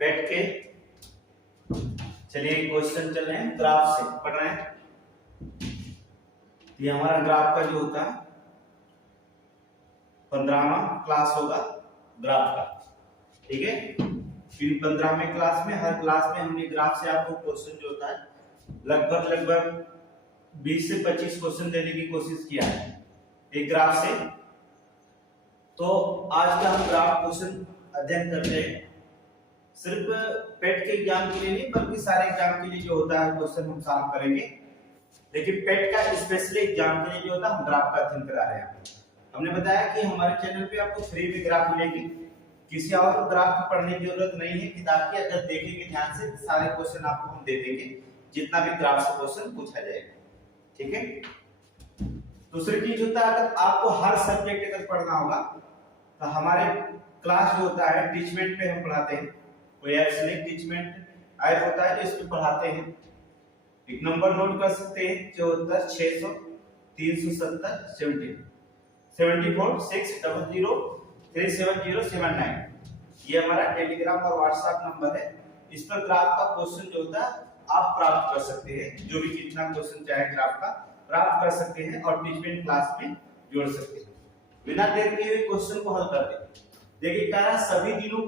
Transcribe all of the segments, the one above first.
बैठ के चलिए क्वेश्चन चल रहे हैं, ग्राफ से पढ़ रहे हैं। ये हमारा ग्राफ का जो होता है 15वां क्लास होगा ग्राफ का, ठीक है। फिर 15वें क्लास में, हर क्लास में हमने ग्राफ से आपको क्वेश्चन जो होता है लगभग 20 से 25 क्वेश्चन देने की कोशिश किया है एक ग्राफ से। तो आज का हम ग्राफ क्वेश्चन अध्ययन करते हैं, सिर्फ पेट के एग्जाम के लिए नहीं बल्कि सारे एग्जाम के लिए जो होता है क्वेश्चन हम सॉल्व करेंगे। लेकिन पेट का स्पेशली एग्जाम के लिए जो होता है हम ग्राफ का अध्ययन करा रहे हैं। हमने बताया कि हमारे चैनल पे आपको फ्री में ग्राफ मिलेगी, किसी और ग्राफ की पढ़ने की जरूरत नहीं है। किताब की अगर देखेंगे ध्यान से सारे क्वेश्चन आपको हम दे देंगे, जितना भी ग्राफ से क्वेश्चन पूछा जाएगा, ठीक है। दूसरी चीज होता है, अगर आपको हर सब्जेक्ट अगर पढ़ना होगा तो हमारे क्लास जो होता है टीचमेंट पे हम पढ़ाते हैं। कोई ऐप से नहीं, टीचमेंट ऐप होता है जो इस पे पढ़ाते हैं। एक नंबर नोट कर सकते हैं, 74 600 370 74 600 37079। ये हमारा टेलीग्राम और व्हाट्सएप नंबर है। इस पर ग्राफ का क्वेश्चन जो होता है आप प्राप्त कर सकते हैं, जो भी कितना क्वेश्चन चाहे ग्राफ का प्राप्त कर सकते हैं और टीचमेंट क्लास में जोड़ सकते हैं। बिना देर किए हुए क्वेश्चन को हल कर दें। देखिए क्या है, सभी दिनों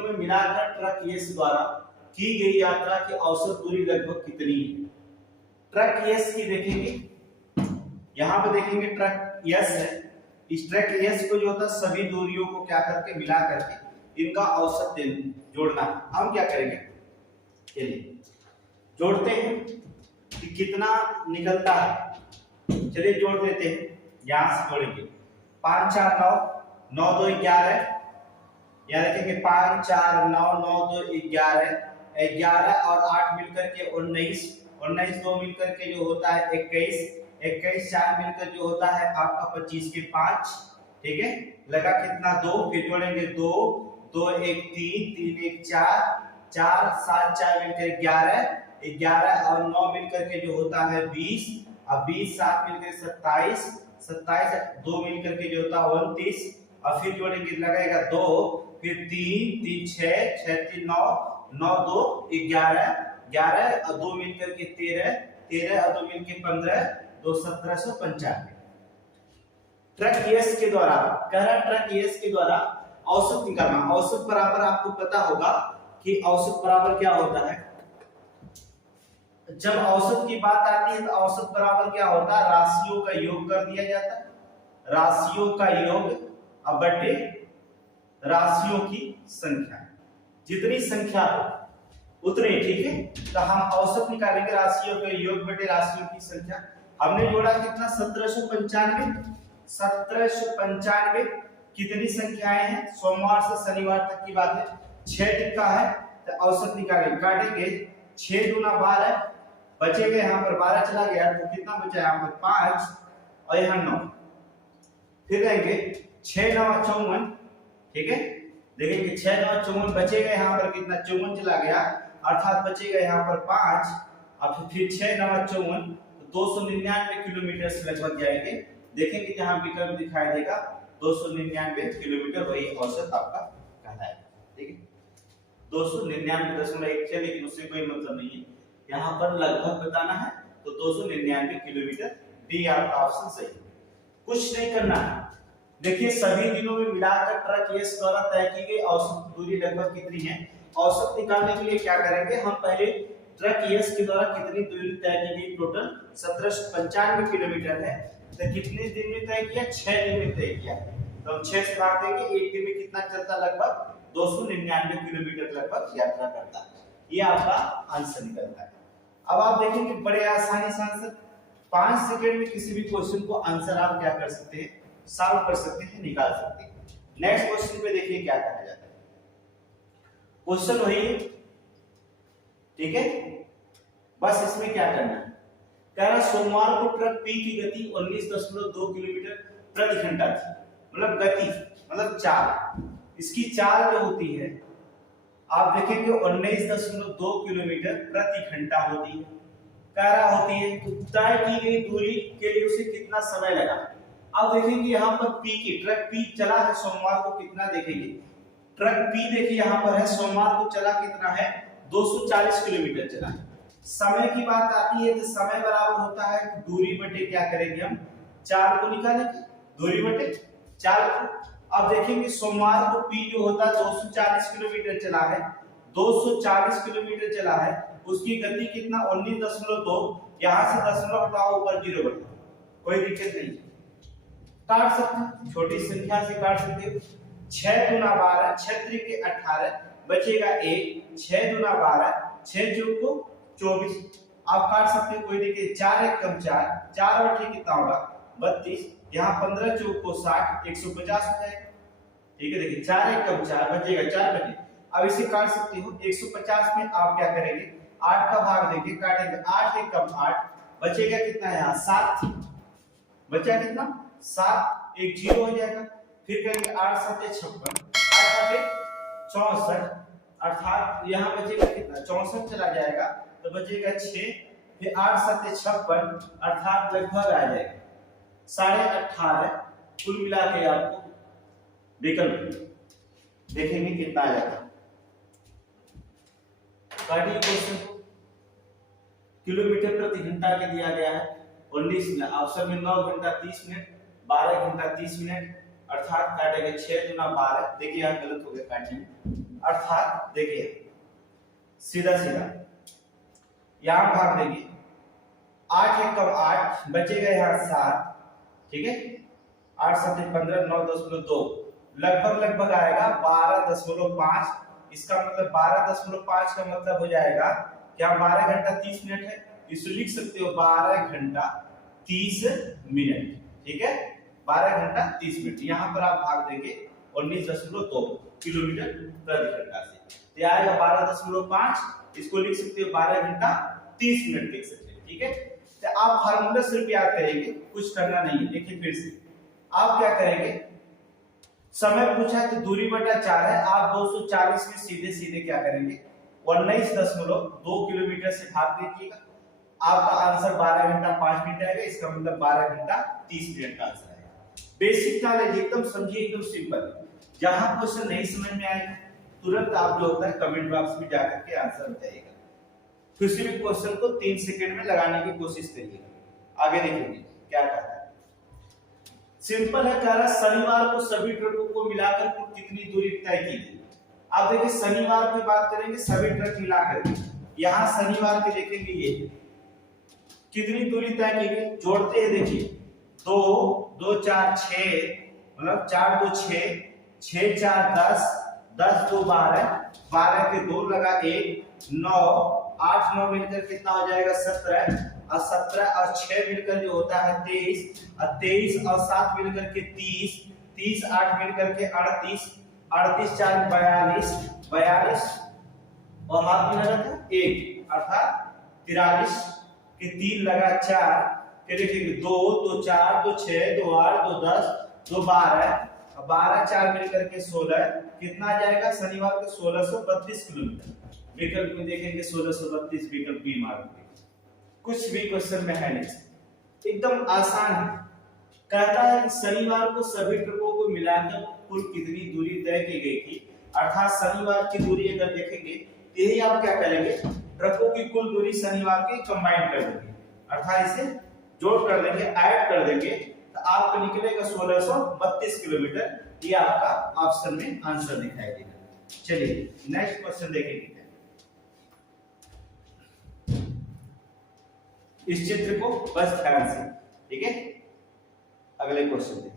में मिलाकर ट्रक यस द्वारा की गई यात्रा की औसत दूरी लगभग कितनी है। ट्रक यस की देखेंगे, यहाँ पे देखेंगे ट्रक यस है। इस ट्रक यस को जो होता है सभी दूरियों को क्या करके मिला करके इनका औसत जोड़ना है। हम क्या करेंगे, चलिए जोड़ते हैं कि कितना निकलता है। चलिए जोड़ देते हैं, यहां से जोड़ेंगे 5 4 9 9 2 11। यहाँ देखेंगे 5 4 9 9 2 11 11 और 8 मिलकर के 19 19 2 मिलकर के जो होता है 21 21 4 मिलकर जो होता है आपका 25 के 5, ठीक है। लगा कितना 2, फिर जोड़ेंगे 2 2 1 3 3 1 4 4 7 4 मिलकर 11 11 और 9 मिलकर के जो होता है 20 और 20 7 मिलकर 27 27 2 मिलकर के जो होता है 29 और फिर जोड़ेंगे लगेगा 2 फिर 3 3 6 6 3 9 9 2 11 11 और 2 मिलकर के 13 13 और 2 मिलकर 15 2 1795। ट्रक यस के द्वारा कह रहा, ट्रक यस के द्वारा औसत निकालना। औसत बराबर आपको पता होगा कि औसत बराबर क्या होता है। जब औसत की बात आती है तो औसत बराबर क्या होता है, राशियों का योग कर दिया जाता है। राशियों का योग अब बटे राशियों की संख्या, जितनी संख्या हो उतने, ठीक है। तो हम औसत निकालेंगे राशियों का योग बटे राशियों की संख्या। हमने जोड़ा कितना 1795 1795 कितनी संख्याएं हैं, सोमवार से शनिवार तक की बात है, 6 दिन का है। तो औसत निकालेंगे, काटेंगे 6 दूना 12 बचेगा, यहाँ पर 12 चला गया तो कितना बचा यहाँ पर 5 और यहाँ 9। फिर कहेंगे 6 9 54, ठीक है। देखेंगे 6 9 54 बचेगा, यहाँ पर कितना 54 चला गया, अर्थात बचेगा यहाँ पर 5 और फिर 6 9 54 तो 299 किलोमीटर से लगभग जाएंगे। देखेंगे जहां विकल्प दिखाई देगा 299 किलोमीटर, वही औसत आपका कहलाएगा, ठीक है। 299.1 है, लेकिन उससे कोई मतलब नहीं है, यहाँ पर लगभग बताना है तो 299 किलोमीटर, डी आपका ऑप्शन सही है। कुछ नहीं करना है। देखिए सभी दिनों में मिलाकर ट्रक यस द्वारा तय की गई औसत दूरी लगभग कितनी है। औसत निकालने के लिए क्या करेंगे, हम पहले ट्रक यस के द्वारा कितनी दूरी तय की गई, टोटल 1795 किलोमीटर है। तो कितने दिन में तय किया, 6 दिन में तय किया। तो हम 6 से भाग देंगे, एक दिन में कितना चलता, लगभग 299 किलोमीटर लगभग यात्रा करता है। ये आपका आंसर निकलता है। अब आप देखेंगे बड़े आसानी से आंसर 5 सेकंड में किसी भी क्वेश्चन को आंसर आप क्या कर सकते हैं, सॉल्व कर सकते हैं, निकाल सकते हैं। नेक्स्ट क्वेश्चन पे देखिए क्या कहा जाता है। क्वेश्चन वही है, ठीक है। बस इसमें क्या करना है, कह रहा सोमवार को ट्रक पी की गति 19.2 किलोमीटर प्रति घंटा थी। मतलब गति मतलब चाल, इसकी चाल जो होती है आप देखेंगे 19.2 किलोमीटर प्रति घंटा होती है। कह रहा होती है तो तय की गई दूरी के लिए उसे कितना समय लगा। अब देखेंगे यहाँ पर पी की ट्रक पी चला है सोमवार को, कितना देखेंगे ट्रक पी देखिए यहाँ पर है, सोमवार को चला कितना है 240 किलोमीटर चला है। समय की बात आती है तो समय बराबर होता है दूरी बटे क्या करेंगे हम 4 को निकालेंगे, दूरी बटे 4 को। अब देखेंगे सोमवार को पी जो होता है 240 किलोमीटर चला है, 240 किलोमीटर चला है, उसकी गति कितना 19.2, यहाँ से दशमलव हटाओ ऊपर 0 बढ़ाओ, कोई दिक्कत नहीं, काट सकते, छोटी संख्या से काट सकते हो। 6 दूना 12, 6 त्रिके 18, बचेगा 1, 6 दूना 12, 6 चौक को 24, आप काट सकते हो, कोई दिक्कत। 4 एक कम 4, 4 और ठीक कितना होगा 32, यहाँ 15 चौक को 60, 150 हो जाएगा, ठीक है। देखिए 4 एक कम 4, बचेगा 4 बचे। अब इसे काट सकते हो, 150 में आप क्या करेंगे 8 का भाग देंगे, काटेंगे, 8 एक कम 8, बचेगा कितना यहाँ 7, बचा कितना 7, एक 0 हो जाएगा। फिर करेंगे 8 7 56, 8 8 64, अर्थात यहाँ बचेगा कितना 64 चला जाएगा तो बचेगा 6, फिर 8 7 56, अर्थात लगभग आ जाएगा 18.5। कुल मिला के आपको विकल्प देखेंगे कितना आ जाता है। काटिए क्वेश्चन को, किलोमीटर प्रति घंटा के दिया गया है 19 मिनट, ऑप्शन में 9 घंटा 30 मिनट, 12 घंटा 30 मिनट, अर्थात काटेंगे 6 दूना 12, देखिए यहाँ गलत हो गया काटने में, अर्थात देखिए सीधा सीधा यहाँ भाग देंगे, 8 एक कम 8, बचेगा यहाँ 7, ठीक है, 8 7 15, 9.2, लगभग आएगा 12.5, इसका मतलब 12.5 का मतलब हो जाएगा क्या 12 घंटा 30 मिनट है, इसको लिख सकते हो 12 घंटा 30 मिनट, ठीक है, 12 घंटा 30 मिनट। यहाँ पर आप भाग देंगे 19.2 किलोमीटर प्रति घंटा से, तो आएगा 12.5, इसको लिख सकते हो 12 घंटा 30 मिनट लिख सकते हैं, ठीक है। तो आप फार्मूला सिर्फ याद करेंगे, कुछ करना नहीं है। देखिए फिर से आप क्या करेंगे, समय पूछा है तो दूरी बटा 4 है, आप 240 में सीधे सीधे क्या करेंगे 19.2 किलोमीटर से भाग दीजिएगा, आपका आंसर 12 घंटा 5 मिनट आएगा, इसका मतलब 12 घंटा 30 मिनट का आंसर आएगा। बेसिक नॉलेज एकदम समझिए, एकदम सिंपल। जहां क्वेश्चन नहीं समझ में आएगा तुरंत आप जो होता है कमेंट बॉक्स में जाकर के आंसर बताइएगा, किसी भी क्वेश्चन को 3 सेकंड में लगाने की कोशिश करिएगा। आगे देखेंगे क्या कहता है, सिंपल है, कह रहा शनिवार को सभी ट्रकों को मिलाकर कुल कितनी दूरी तय की गई। आप देखिए शनिवार की बात करेंगे सभी ट्रक मिलाकर के, यहाँ शनिवार के देखेंगे ये कितनी दूरी तय की गई, जोड़ते हैं देखिए 2 2 4 6, मतलब 4 2 6, 6 4 10, 10 2 12, 12 के 2 लगा 1 9, 8 9 मिलकर कितना हो जाएगा 17, और 17 और 6 मिलकर जो होता है 23, और 23 और 7 मिलकर के 30, 30 8 मिलकर के 38, 38 4 42, 42 और हाथ में लगा था 1, अर्थात 43 के 3 लगा 4, फिर देखिए 2 2 4 2 6 2 8 2 10 2 12, 12 4 मिलकर के 16, कितना आ जाएगा शनिवार को 1632 किलोमीटर। विकल्प में देखेंगे 1632, विकल्प बी मार देंगे। कुछ भी क्वेश्चन में है नहीं, एकदम आसान है। कहता है कि शनिवार को सभी ट्रकों को मिलाकर कुल कितनी दूरी तय की गई थी, अर्थात शनिवार की दूरी अगर देखेंगे तो यही आप क्या करेंगे ट्रकों की कुल दूरी शनिवार की कंबाइन कर देंगे, अर्थात इसे जोड़ कर देंगे, ऐड कर देंगे, तो आपको निकलेगा 1632 किलोमीटर। ये आपका ऑप्शन में आंसर दिखाई देगा। चलिए नेक्स्ट क्वेश्चन देखेंगे। इस चित्र को बस ध्यान से, ठीक है, अगले क्वेश्चन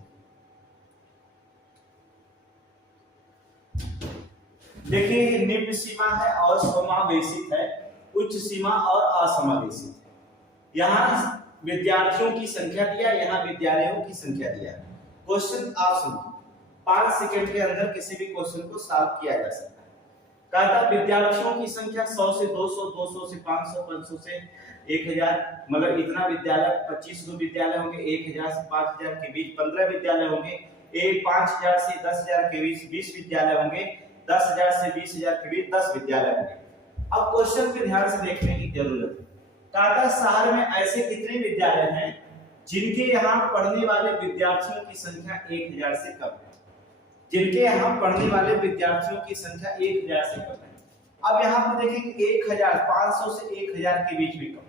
देखिए। निम्न सीमा है और समावेशित है, उच्च सीमा और असमावेशित है। यहाँ विद्यार्थियों की संख्या दिया, यहाँ विद्यालयों की संख्या दिया। क्वेश्चन आप सुनिए, 5 सेकंड के अंदर किसी भी क्वेश्चन को सॉल्व किया जा सकता है। कहता विद्यार्थियों की संख्या 100 से 200, 200 से 500, 500 से 1000, मतलब इतना विद्यालय 25 विद्यालय होंगे, 1000 से 5000 के बीच 15 विद्यालय होंगे, 5000 से 10000 के बीच 20 विद्यालय होंगे, 10000 से 20000 के बीच 10 विद्यालय होंगे। अब क्वेश्चन को ध्यान से देखने की जरूरत है। टाटा शहर में ऐसे कितने विद्यालय हैं जिनके यहाँ पढ़ने वाले विद्यार्थियों की संख्या 1000 से कम है। जिनके यहाँ पढ़ने वाले विद्यार्थियों की संख्या 1000 से कम है। अब यहाँ पर देखेंगे 1500 से 1000 के बीच में कम,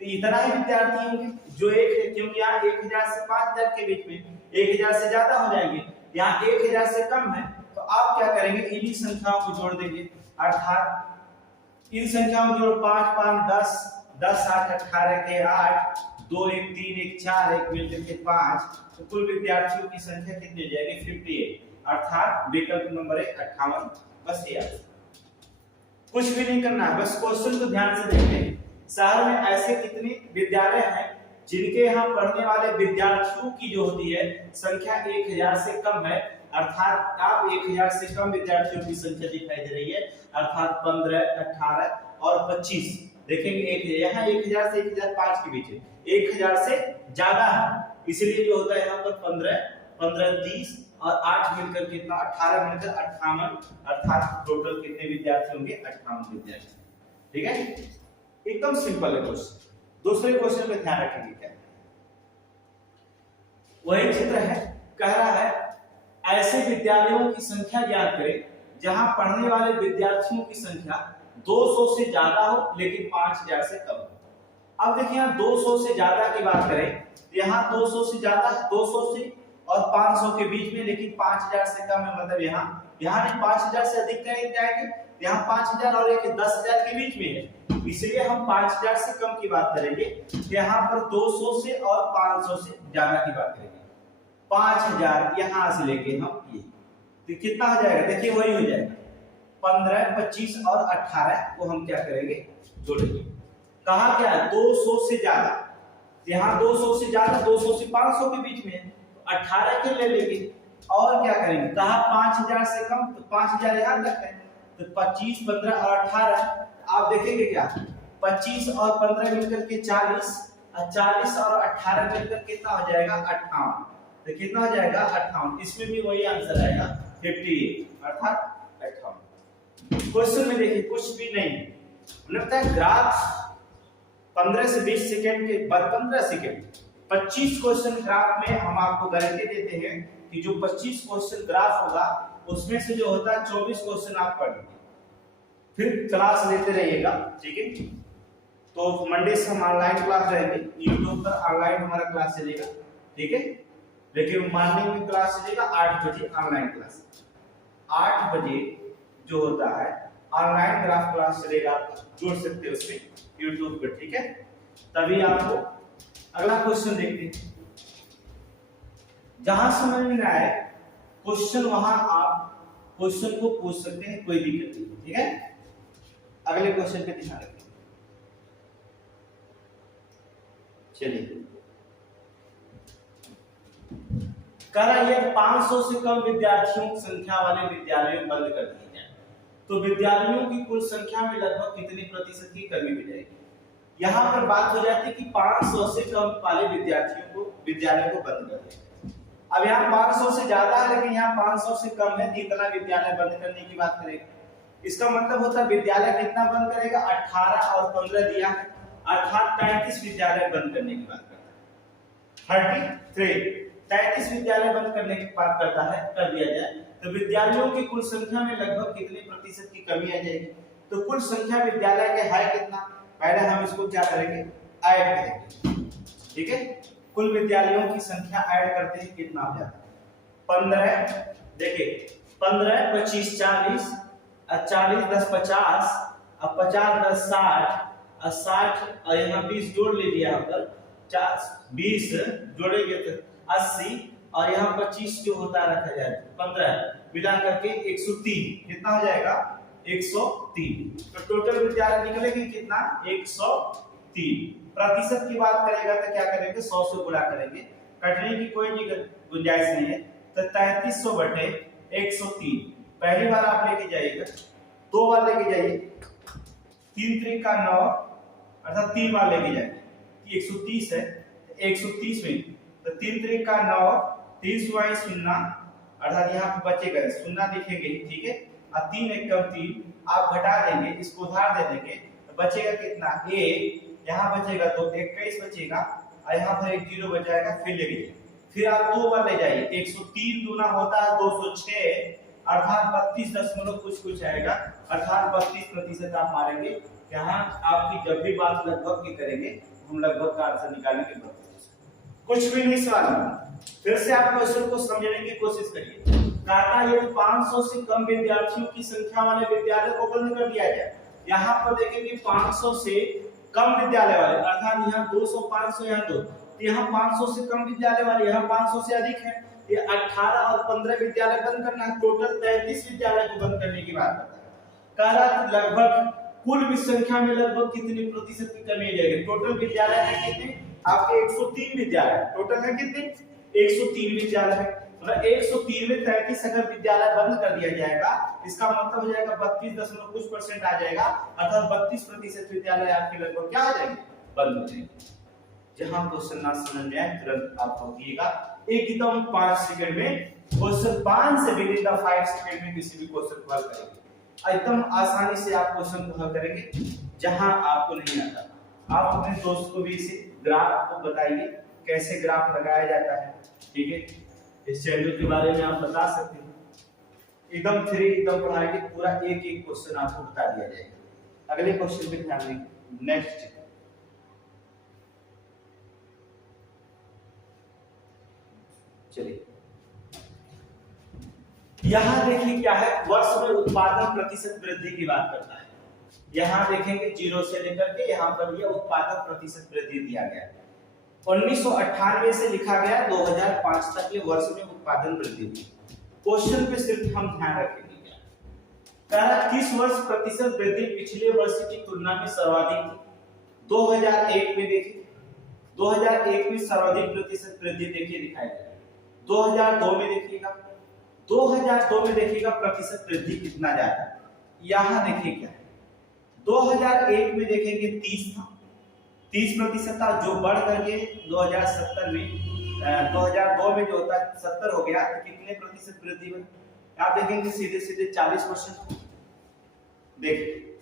तो इतना ही विद्यार्थी होंगे जो क्योंकि यहाँ 1000 से 5000 के बीच में 1000 से ज्यादा हो जाएंगे, यहाँ 1000 से कम है, तो आप क्या करेंगे इन्हीं संख्याओं को जोड़ देंगे, अर्थात इन संख्याओं को जोड़ 5 5 10 10 8 18 के 8 2 1 3 1 4 1 मिलकर के 5, तो कुल विद्यार्थियों की संख्या कितनी हो जाएगी 58, अर्थात विकल्प नंबर है 58। बस ये कुछ भी नहीं करना है, बस क्वेश्चन को ध्यान से देखें। शहर में ऐसे कितने विद्यालय हैं जिनके यहाँ पढ़ने वाले विद्यार्थियों की जो होती है संख्या 1000 से कम है, अर्थात आप 1000 से कम विद्यार्थियों की संख्या दिखाई दे रही है, अर्थात 15 18 और 25 देखेंगे। यहाँ 1000 से 1005 के बीच है, 1000 से ज्यादा है, इसलिए जो होता है यहाँ पर 15 15 30 और 8 मिलकर कितना 18 मिलकर 58, अर्थात टोटल कितने विद्यार्थी होंगे 58 विद्यार्थी। ठीक है, एकदम सिंपल है क्वेश्चन। दूसरे क्वेश्चन पे ध्यान रखेंगे क्या, वही चित्र है, कह रहा है ऐसे विद्यालयों की संख्या ज्ञात करें जहां पढ़ने वाले विद्यार्थियों की संख्या 200 से ज्यादा हो लेकिन 5000 से कम हो। अब देखिए यहाँ 200 से ज्यादा की बात करें, यहाँ 200 से ज्यादा 200 से और 500 के बीच में, लेकिन 5000 से कम है, मतलब यहाँ नहीं 5000 से अधिक जाएंगे, यहाँ 5000 और एक 10000 के बीच में है, इसलिए हम 5000 से कम की बात करेंगे। यहाँ पर 200 से और 500 से ज्यादा की बात करेंगे। 5000 यहाँ से लेके हम ये, तो कितना हो जाएगा, देखिए वही हो जाएगा 15 25 और 18 को हम क्या करेंगे जोड़ेंगे। कहा क्या है 200 से ज्यादा, यहाँ 200 से ज्यादा 200 से 500 के बीच में है, तो 18 के ले लेंगे और क्या करेंगे, कहा 5000 से कम, तो 5000 यहाँ तक है, तो 25 15 और 18 आप देखेंगे क्या 25 और 15 मिलकर के 40 और 40 और 18 मिलकर कितना हो जाएगा 58, तो कितना हो जाएगा 58, इसमें भी वही आंसर आएगा 58, अर्थात 58। क्वेश्चन में देखिए कुछ भी नहीं है, लगता है ग्राफ 15 से 20 सेकंड के बाद 15 सेकंड 25 क्वेश्चन ग्राफ में हम आपको गारंटी देते हैं कि जो 25 क्वेश्चन ग्राफ होगा उसमें से जो होता है 24 क्वेश्चन आप पढ़ेंगे, फिर क्लास लेते रहिएगा। ठीक है, तो मंडे से हम ऑनलाइन क्लास रहेंगे, यूट्यूब पर ऑनलाइन हमारा क्लास चलेगा। ठीक है, लेकिन मॉर्निंग में क्लास चलेगा 8 बजे ऑनलाइन क्लास, 8 बजे जो होता है ऑनलाइन ग्राफ क्लास चलेगा, जुड़ सकते हो उसमें यूट्यूब पर। ठीक है, तभी आपको अगला क्वेश्चन देखते हैं, जहां समझ में आए क्वेश्चन वहां आप क्वेश्चन को पूछ सकते हैं, कोई दिक्कत नहीं। ठीक है, अगले क्वेश्चन पे ध्यान रखें। चलिए, कह रहा है 500 से कम विद्यार्थियों की संख्या वाले विद्यालय बंद कर दिए जाए, तो विद्यालयों की कुल संख्या में लगभग कितने प्रतिशत की कमी हो जाएगी। यहाँ पर बात हो जाती है कि 500 से कम वाले विद्यार्थियों को विद्यालय को बंद कर दें। अब यहाँ 500 से ज्यादा है लेकिन यहाँ 500 से कम है, कितना विद्यालय बंद करने की बात करेगा। इसका मतलब होता है विद्यालय कितना बंद करेगा, 18 और 15 दिया, अर्थात 33 विद्यालय बंद करने की बात करता है। 33 विद्यालय बंद करने की बात करता है, कर दिया जाए तो विद्यालयों की कुल संख्या में लगभग कितने प्रतिशत की कमी आ जाएगी। तो कुल संख्या विद्यालय के है कितना, पहले हम इसको क्या करेंगे ऐड करेंगे। ठीक है, कुल विद्यालयों की संख्या ऐड करते हैं, कितना हो जाता है 15, देखिए 15 25 40 और 40 10 50 और 50 10 60 और 60 और यहाँ 20 जोड़ लीजिए, यहाँ पर 20 जोड़ेंगे तो 80 और यहाँ 25 जो होता है रखा जाए 15 मिला करके 103, कितना हो जाएगा 103। तो टोटल विद्यालय निकलेगी कितना 103। प्रतिशत की बात करेगा तो क्या करेंगे 100 से गुणा करेंगे, कटने की कोई गुंजाइश नहीं है। तो 3300 बटे 103 पहली बार आप लेके जाइएगा, 2 बार लेके जाइए, 3 3 का 9 अर्थात 3 बार लेके जाइए, 130 है 130 में तो 3 3 का 9 3 0 अर्थात यहाँ पे बचेगा 0 लिखेंगे। ठीक है, और 3 1 कम 3 आप घटा देंगे, इसको उधार दे देंगे तो बचेगा कितना 1, यहाँ बचेगा तो 21 बचेगा और यहाँ पर 1 0 बचाएगा, फिर लेके फिर आप 2 बार ले जाइए, 103 दूना होता है 206, अर्थात 32 कुछ आएगा, अर्थात 32% आप मारेंगे। यहाँ आपकी जब भी बात लगभग की करेंगे हम लगभग का आंसर निकालेंगे 32। कुछ भी नहीं सवाल में। फिर से आप क्वेश्चन को समझने की कोशिश करिए। कहा यदि 500 से कम विद्यार्थियों की संख्या वाले विद्यालय को बंद कर दिया जाए, यहाँ पर देखेंगे 500 से कम विद्यालय वाले, अर्थात यहाँ 200 500 यहाँ 2, तो यहाँ 500 से कम विद्यालय वाले, यहाँ 500 से अधिक है, ये 18 और 15 विद्यालय बंद करना है, टोटल 33 विद्यालय को बंद करने की बात करता है। कह रहा लगभग कुल भी संख्या में लगभग कितनी प्रतिशत की कमी जाएगी। टोटल विद्यालय है कितने आपके 103 विद्यालय, टोटल है कितने 103 विद्यालय है, मतलब 103 में 33 अगर विद्यालय बंद कर दिया जाएगा, इसका मतलब हो जाएगा 32% आ जाएगा, अर्थात 32% विद्यालय आपके लगभग क्या आ जाएंगे, बंद हो जाएंगे। जहां क्वेश्चन ना समझ में आए तुरंत आप पढ़िएगा, एकदम 5 सेकंड में क्वेश्चन 5 से विद इन द 5 सेकंड में किसी भी क्वेश्चन को हल करेंगे, एकदम आसानी से आप क्वेश्चन को हल करेंगे। जहां आपको नहीं आता आप अपने दोस्त को भी इसे ग्राफ को बताइए कैसे ग्राफ लगाया जाता है, ठीक है। इस चैनल के बारे में आप बता सकते हैं, एकदम फ्री एकदम पढ़ाएंगे, पूरा एक एक क्वेश्चन आपको बता दिया जाएगा। अगले क्वेश्चन पे ध्यान देंगे, नेक्स्ट चलिए। यहां देखिए क्या है, वर्ष में उत्पादन प्रतिशत वृद्धि की बात करता है। यहां देखेंगे 0 से लेकर के यहां पर यह उत्पादन प्रतिशत वृद्धि दिया गया है। 1998 से लिखा गया 2005 तक ये वर्ष में उत्पादन वृद्धि हुई। क्वेश्चन पे सिर्फ हम ध्यान रखेंगे क्या, किस वर्ष प्रतिशत वृद्धि पिछले वर्ष की तुलना में सर्वाधिक थी। 2001 में देखिए, 2001 में सर्वाधिक प्रतिशत वृद्धि देखिए दिखाई दे रहा है। 2002 में देखिएगा, 2002 में देखिएगा प्रतिशत वृद्धि कितना ज्यादा है। यहां देखिए क्या है, 2001 में देखेंगे 30 था, 30% था, जो बढ़ करके 2070 में 2002 में जो होता है 70 हो गया, तो कितने प्रतिशत वृद्धि हुई आप देखेंगे सीधे सीधे 40%, देखिए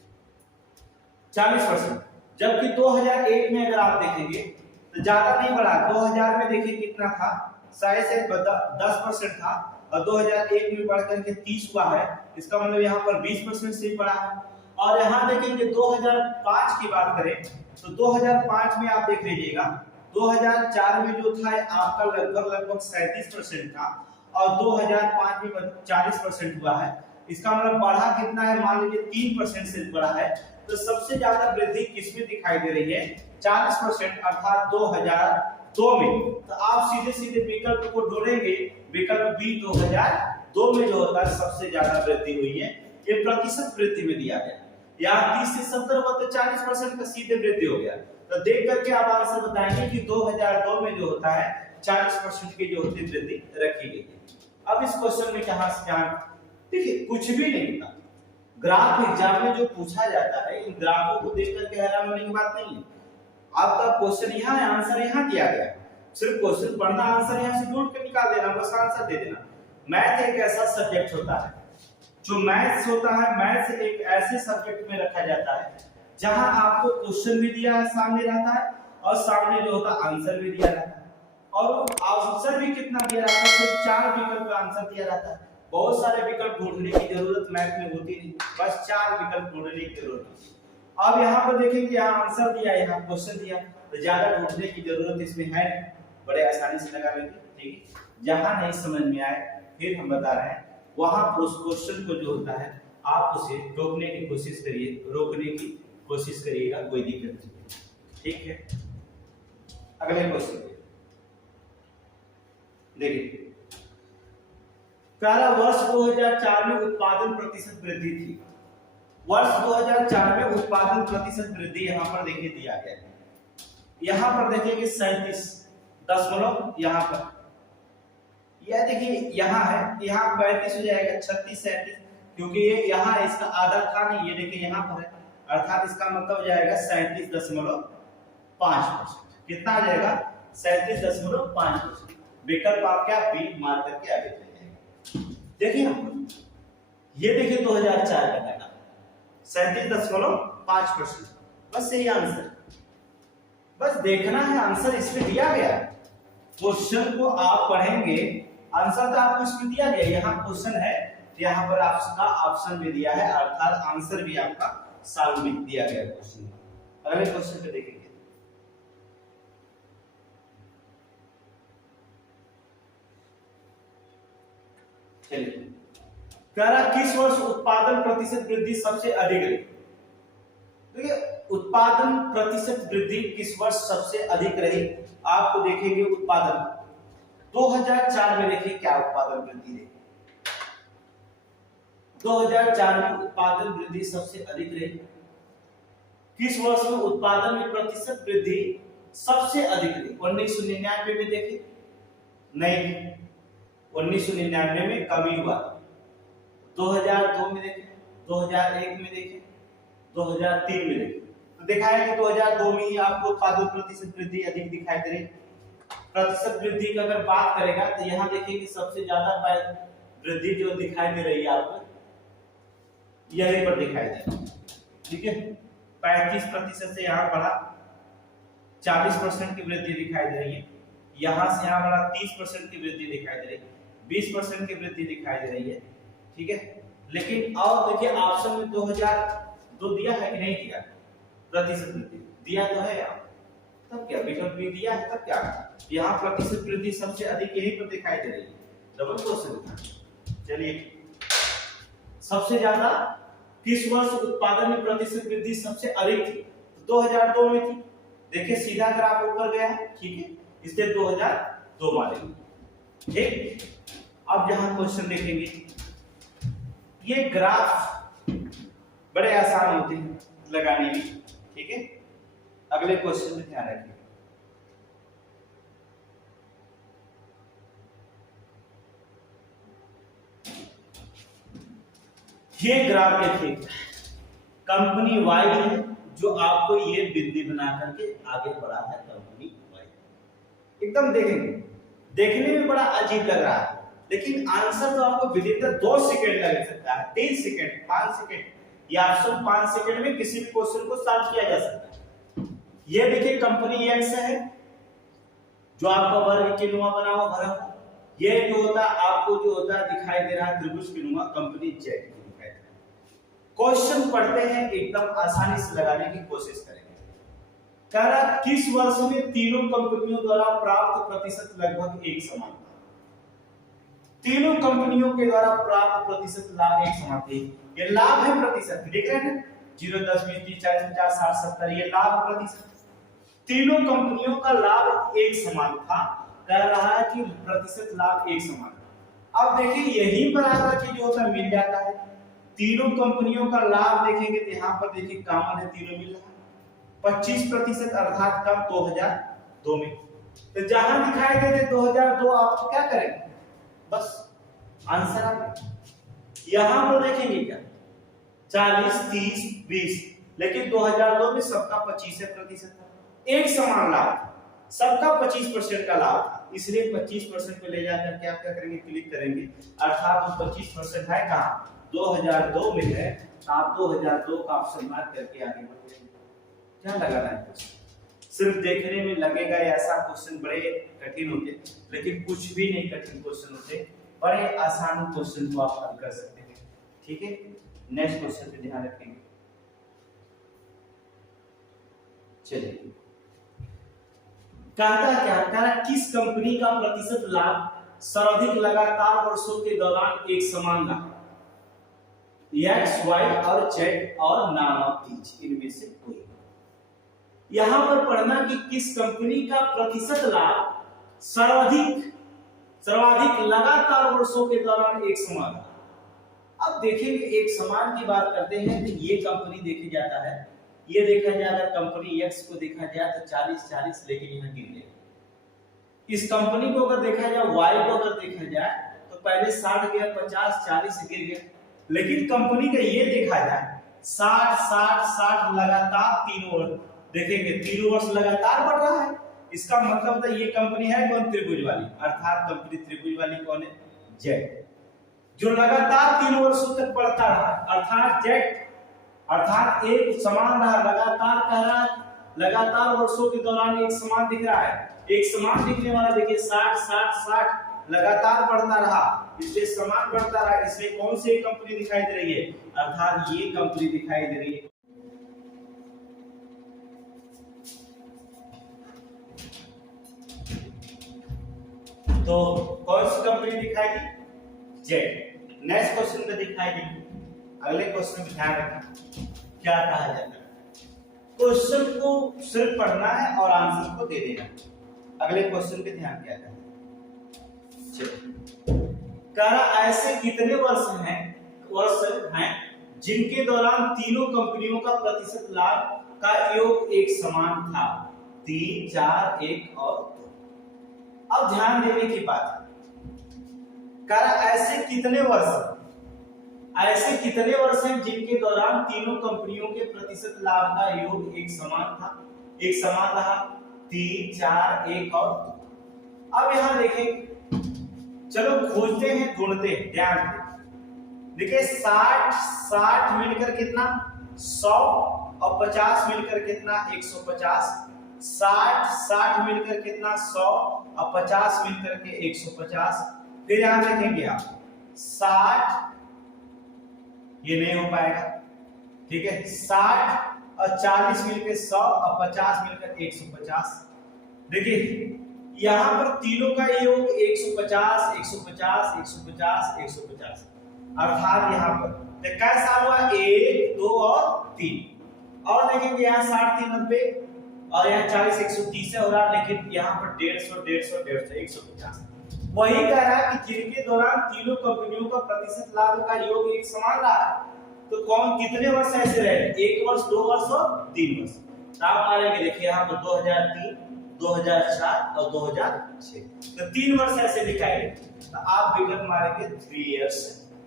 40%। जबकि 2001 में अगर आप देखेंगे तो ज्यादा नहीं बढ़ा, 2000 में देखिए कितना था, शायद से 10% था, और 2001 में बढ़ करके 30 हुआ है, इसका मतलब यहाँ पर 20% से बढ़ा है। और यहाँ देखेंगे 2005 की बात करें तो 2005 में आप देख लीजिएगा, 2004 में जो था आपका लगभग 37% था, और 2005 में 40% हुआ है, इसका मतलब बढ़ा कितना है, मान लीजिए 3% से बढ़ा है। तो सबसे ज्यादा वृद्धि किसमें दिखाई दे रही है, 40%, अर्थात 2002 में। तो आप सीधे सीधे विकल्प को ढूंढेंगे, विकल्प बी 2002 में जो होता है सबसे ज्यादा वृद्धि हुई है, ये प्रतिशत वृद्धि में दिया गया। यहाँ 30 से 70 हुआ तो 40% का सीधे वृद्धि हो गया। तो देख करके आप आंसर बताएंगे कि 2002 में जो होता है 40% की जो होती वृद्धि रखी गई है। अब इस क्वेश्चन में कहां से जान, देखिए कुछ भी नहीं था, ग्राफ एग्जाम में जो पूछा जाता है इन ग्राफों को देख करके हैरान होने की बात नहीं है। आपका क्वेश्चन यहाँ है, आंसर यहाँ दिया गया, सिर्फ क्वेश्चन पढ़ना, आंसर यहाँ से ढूंढ के निकाल देना, बस आंसर दे देना। मैथ एक ऐसा सब्जेक्ट होता है, जो मैथ्स होता है, मैथ्स एक ऐसे सब्जेक्ट में रखा जाता है जहां आपको क्वेश्चन भी दिया है सामने रहता है, और सामने जो होता है आंसर भी दिया रहता है, और आंसर भी कितना दिया रहता है, सिर्फ 4 विकल्प का आंसर दिया रहता है। बहुत सारे विकल्प ढूंढने की जरूरत मैथ में होती नहीं, बस 4 विकल्प ढूंढने की जरूरत है। अब यहाँ पर देखेंगे, यहाँ आंसर दिया, यहाँ क्वेश्चन दिया, तो ज्यादा ढूंढने की जरूरत इसमें है, बड़े आसानी से लगा लेंगे, ठीक है। जहां नहीं समझ में आए फिर हम बता रहे हैं, वहां उस क्वेश्चन को जो होता है आप उसे रोकने की कोशिश करिए, रोकने की कोशिश करिएगा, कोई दिक्कत नहीं, ठीक है। अगले क्वेश्चन देखिए, पहला वर्ष 2004 में उत्पादन प्रतिशत वृद्धि थी। वर्ष 2004 में उत्पादन प्रतिशत वृद्धि यहाँ पर देखिए दिया गया है, यहाँ पर देखेंगे 37 यहाँ पर, यह देखिए यहाँ है, यहाँ 35 हो जाएगा, 36 37, क्योंकि ये यहाँ इसका आधा था नहीं, ये देखिए यहाँ पर है, अर्थात इसका मतलब हो जाएगा 37.5%। कितना आ जाएगा, 37.5%। विकल्प आप क्या बी मार करके आगे चलेंगे। देखिए ये देखिए 2004 का डाटा 37.5%, बस यही आंसर, बस देखना है, आंसर इसमें दिया गया है, क्वेश्चन को आप पढ़ेंगे, आंसर तो आपको इसमें दिया गया, यहाँ क्वेश्चन है, यहाँ पर आपका ऑप्शन भी दिया है, अर्थात आंसर भी आपका सॉल्व भी दिया गया क्वेश्चन। अगले क्वेश्चन पे देखेंगे। चलिए, कह रहा किस वर्ष उत्पादन प्रतिशत वृद्धि सबसे अधिक रही? देखिए, उत्पादन प्रतिशत वृद्धि किस वर्ष सबसे अधिक रही? आपको देखेंगे उत्पादन 2004 में, देखिए क्या उत्पादन वृद्धि रही। 2004 में उत्पादन वृद्धि सबसे अधिक रही। किस वर्ष में उत्पादन में प्रतिशत वृद्धि सबसे अधिक रही? 1999 में देखिए, नहीं, 1999 में कमी हुआ। 2002 में देखें, 2001 में देखें, 2003 में देखें, तो देखा है कि 2002 में ही आपको उत्पादन प्रतिशत वृद्धि अधिक दिखाई दे रही। प्रतिशत वृद्धि की अगर बात करेगा तो यहाँ देखिए कि सबसे ज्यादा वृद्धि जो दिखाई दे रही है आपको यहीं पर दिखाई दे रही है, ठीक है। 35% से यहाँ बढ़ा, 40% की वृद्धि दिखाई दे रही है। यहाँ से यहाँ बढ़ा, 30% की वृद्धि दिखाई दे रही है, 20% की वृद्धि दिखाई दे रही है, ठीक है। लेकिन और देखिए ऑप्शन में 2002 दिया है कि नहीं दिया? प्रतिशत वृद्धि दिया तो है यहाँ, तब क्या विकल्प भी दिया है, तब क्या यहाँ प्रतिशत वृद्धि सबसे अधिक यहीं पर दिखाई दे रही है। Double question. चलिए, सबसे ज्यादा किस वर्ष उत्पादन में प्रतिशत वृद्धि सबसे अधिक थी? तो 2002 में थी। देखिए सीधा ग्राफ ऊपर गया है, ठीक है, इसलिए 2002 मानेंगे, ठीक। अब यहां क्वेश्चन देखेंगे, ये ग्राफ बड़े आसान होते हैं लगाने में, ठीक है। अगले क्वेश्चन में ध्यान रखिए। ये ग्राफ देखिए, कंपनी वाई है जो आपको ये बिंदी बना करके आगे बढ़ा है, कंपनी वाई। एकदम देखेंगे, देखने में बड़ा अजीब लग रहा है, लेकिन आंसर तो आपको विद इन 2 सेकंड लग सकता है, 3 सेकंड, 5 सेकंड, या ऑप्शन 5 सेकंड में किसी भी क्वेश्चन को सॉल्व किया जा सकता है। ये देखिए कंपनी एक्स है जो आपका वर्ग के नुमा बना हुआ भरा हुआ, ये जो होता आपको जो होता दिखाई दे रहा है त्रिभुज के नुमा, कंपनी जेड दिखाई दे रहा है। क्वेश्चन पढ़ते हैं, एकदम आसानी से लगाने की कोशिश करेंगे। कह रहा किस वर्ष में तीनों कंपनियों द्वारा प्राप्त प्रतिशत लगभग एक समान था? तीनों कंपनियों के द्वारा प्राप्त प्रतिशत लाभ एक समान थे। ये लाभ है प्रतिशत, देख रहे हैं 0, 10, 20, 30, 40, 50, 60, 70, ये लाभ प्रतिशत। तीनों कंपनियों का लाभ एक समान था, कह रहा है कि प्रतिशत लाभ एक समान। अब देखिए यही पर आकर के जो होता मिल जाता है, तीनों कंपनियों का लाभ देखेंगे तो यहाँ पर देखिए कॉमन है, तीनों मिल रहा है 25%, अर्थात कम 2002 में। तो जहां दिखाई देते 2002, आप क्या करेंगे, बस आंसर आ। यहां पर देखेंगे क्या 40, 30, 20, लेकिन 2002 में सबका 25% था, एक समान लाभ, सबका 25% का लाभ था, इसलिए 25% पे ले जाकर के आप क्या करेंगे, क्लिक करेंगे, अर्थात 25% है कहां, 2002 में है, तो आप 2002 का ऑप्शन मार्क करके आगे बढ़ेंगे। क्या लगाना है क्वेश्चन, सिर्फ देखने में लगेगा ऐसा क्वेश्चन बड़े कठिन होते, लेकिन कुछ भी नहीं कठिन क्वेश्चन होते, बड़े आसान क्वेश्चन को आप हल कर सकते हैं, ठीक है। नेक्स्ट क्वेश्चन पे ध्यान रखेंगे। चलिए, कहता क्या, कहता किस कंपनी का प्रतिशत लाभ सर्वाधिक लगातार वर्षों के दौरान एक समान रहा? एक्स, वाई और जेड और नाम ऑफ ईच, इनमें से कोई। यहां पर पढ़ना कि किस कंपनी का प्रतिशत लाभ सर्वाधिक लगातार वर्षों के दौरान एक समान रहा। अब देखेंगे एक समान की बात करते हैं तो ये कंपनी देखी जाता है, ये देखा जाए अगर कंपनी एक्स को देखा जाए तो 40-40, लेकिन यहाँ गिर गया। इस कंपनी को अगर देखा जाए, वाई को अगर देखा जाए तो पहले 60 गया, 50-40 गिर गया, लेकिन कंपनी का ये देखा जाए 60-60-60 लगातार 3 वर्ष, देखेंगे 3 वर्ष लगातार बढ़ रहा है। इसका मतलब था ये कंपनी है कौन, त्रिभुज वाली, अर्थात कंपनी त्रिभुज वाली कौन है, जेड, जो लगातार 3 वर्षों तक बढ़ता रहा, अर्थात जेड, अर्थात एक समान रहा, लगातार कह रहा है लगातार वर्षों के दौरान एक समान दिख रहा है, एक समान दिखने वाला देखिए 60 60 60 लगातार बढ़ता रहा, इसलिए समान बढ़ता रहा, इसलिए कौन सी कंपनी दिखाई दे रही है, अर्थात ये कंपनी दिखाई दे रही है। तो कौन सी कंपनी दिखाएगी, जेड। नेक्स्ट क्वेश्चन में दिखाएगी, अगले क्वेश्चन में ध्यान रखना क्या कहा जाता है, क्वेश्चन को सिर्फ पढ़ना है और आंसर को दे देना। अगले क्वेश्चन पे ध्यान क्या है, ऐसे कितने वर्ष हैं जिनके दौरान तीनों कंपनियों का प्रतिशत लाभ का योग एक समान था, 3 4 1 और 2। अब ध्यान देने की बात है, ऐसे कितने वर्ष हैं जिनके दौरान तीनों कंपनियों के प्रतिशत लाभ का योग एक समान रहा, 3 4 1 और 2। अब यहां देखें, चलो खोजते हैं, ढूंढते हैं, ध्यान देखिए 60 मिलकर कितना 100 और 50 मिलकर कितना 150, 60 मिलकर कितना 100 और 50 मिलकर के 150। फिर यहां देखेंगे आप 60 ये नहीं हो पाएगा, ठीक है, 60 और 40 मिलकर 100 और 50 मिलकर 150। देखिए यहां पर तीनों का योग 150 150 150 150, अर्थात यहां पर कैसा साल हुआ 1 2 और 3। और देखेंगे यहाँ 60 3 90 और यहाँ 40 130 है हो रहा, लेकिन यहाँ पर 150 150 वही कह रहा है कि जिनके दौरान तीनों कंपनियों का प्रतिशत लाभ का योग एक समान रहा है, तो कौन कितने वर्ष ऐसे रहे, 1 वर्ष 2 वर्ष और 3 वर्ष। तो आप मारेंगे, देखिए यहाँ पर 2003 2004 और 2006, तो 3 वर्ष ऐसे दिखाई दे, तो आप विकल्प मारेंगे 3 इयर्स,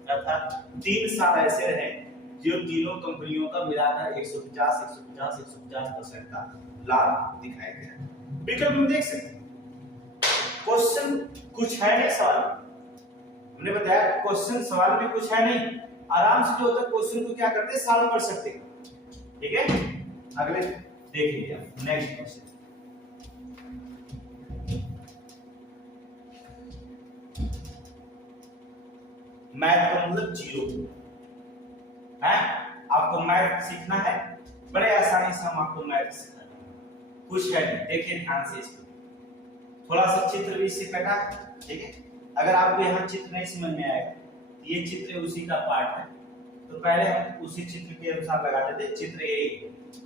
अर्थात 3 साल ऐसे रहे जो तीनों कंपनियों का मिलाकर 150% का लाभ दिखाई दे। विकल्प में देख सकते हैं, क्वेश्चन कुछ है नहीं, सवाल हमने बताया क्वेश्चन सवाल में कुछ है नहीं, आराम से जो होता है क्वेश्चन को क्या करते हैं सॉल्व कर सकते हैं, ठीक है। अगले देख लीजिए नेक्स्ट क्वेश्चन, मैथ का मतलब 0 है। आपको मैथ सीखना है, बड़े आसानी से हम आपको मैथ सिखाएंगे, कुछ है नहीं, देखिए ध्यान से इसको, थोड़ा सा चित्र भी इससे कटा है, ठीक है। अगर आपको यहाँ चित्र नहीं समझ में आएगा, ये चित्र उसी का पार्ट है, तो पहले हम उसी चित्र के अनुसार लगाते थे, चित्र यही,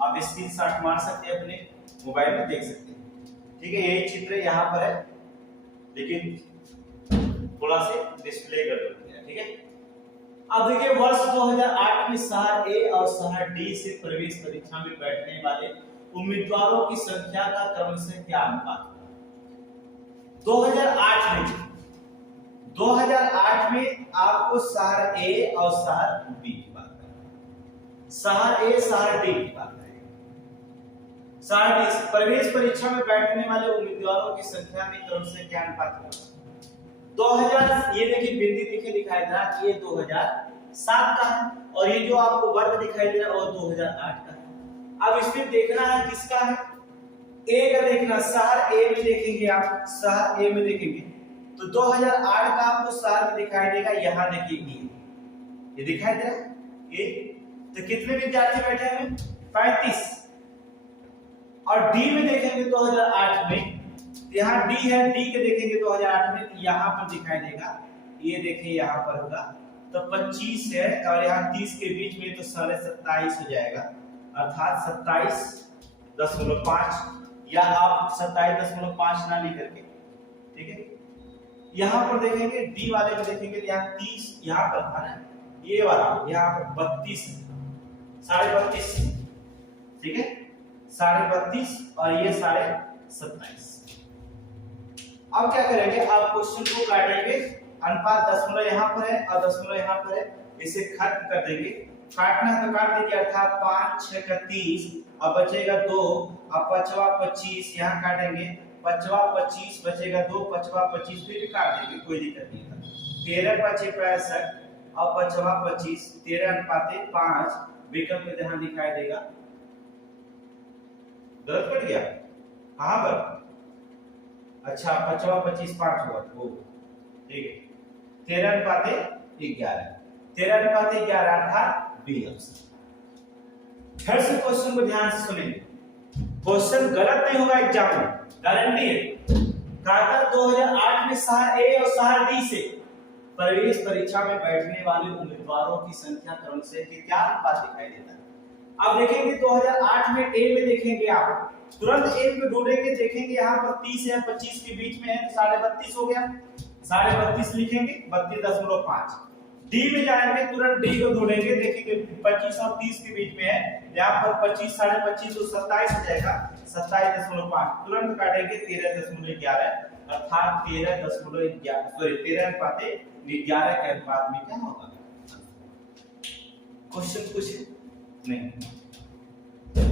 आप स्क्रीनशॉट मार सकते हैं, अपने मोबाइल में देख सकते हैं, ठीक है। यही चित्र यहाँ पर है, लेकिन थोड़ा से डिस्प्ले कर देते हैं, ठीक है। अब देखिए वर्ष 2008 में शहर ए और शहर डी से प्रवेश परीक्षा में बैठने वाले उम्मीदवारों की संख्या का क्रमशः क्या अनुपात, 2008 में आपको शहर ए और शहर बी की बात करें, शहर ए शहर डी की बात करें, शहर डी प्रवेश परीक्षा में बैठने वाले उम्मीदवारों की संख्या में क्रमशः क्या अनुपात होगा। 2000 ये देखिए बिंदी दिखे दिखाई दे रहा है, ये 2007 का है, और ये जो आपको वर्ग दिखाई दे रहा है वो 2008 का है। अब इसमें देखना है किसका है, ए का देखना, शहर ए में देखेंगे आप, शहर ए में देखेंगे तो 2008 का आपको शहर में दिखाई देगा, यहाँ देखिए ये दिखाई दे रहा है ए, तो कितने विद्यार्थी बैठे हैं 35, और डी में देखेंगे 2008 में, यहाँ डी है, डी के देखेंगे 2008 में, तो यहाँ पर दिखाई देगा, ये देखिए यहाँ पर होगा तो 25 है, और यहाँ 30 के बीच में तो 27.5 हो जाएगा, अर्थात 27.5, या आप 27.5 ना लिख करके, ठीक है। यहाँ पर देखेंगे डी वाले में देखेंगे तो यहाँ 30 यहाँ पर था ना, ये वाला यहाँ पर 32 32.5, ठीक है, 32.5 और ये 27.5। अब क्या करेंगे, आप क्वेश्चन को काटेंगे, अनुपात दशमलव यहाँ पर है और दशमलव यहाँ पर है, इसे खत्म कर देंगे, काटना तो काट दीजिए, अर्थात 5 6 का 30 और बचेगा 2 और 5वां 25 यहाँ काटेंगे, 5वां 25 बचेगा 2, 5वां 25 फिर भी काट देंगे, कोई दिक्कत नहीं है। 13 5 65 और 5वां 25 13 अनुपात 5, विकल्प में ध्यान दिखाई देगा गलत पड़ गया कहां पर? अच्छा 5 25 5 हुआ वो ठीक है 13:11 13:11 अर्थात बी ऑप्शन। फिर से क्वेश्चन को ध्यान से सुनेंगे, क्वेश्चन गलत नहीं होगा एग्जाम में, गारंटी है। कहा था 2008 में शहर ए और शहर डी से प्रवेश परीक्षा में बैठने वाले उम्मीदवारों की संख्या क्रम से क्या अनुपात दिखाई देता है। अब देखेंगे 2008 में ए में देखेंगे आप तुरंत ए में ढूंढेंगे, देखेंगे यहाँ पर 30 या 25 के बीच में है तो 32.5 हो गया, 32.5 लिखेंगे 32.5। डी में जाएंगे तुरंत डी को ढूंढेंगे, देखेंगे 25 और 30 के बीच में है, यहाँ पर 25 25.5 तो 27 हो जाएगा 27.5, तुरंत काटेंगे 13.11 अर्थात 13.11 के अनुपात में क्या होगा। क्वेश्चन कुछ नहीं।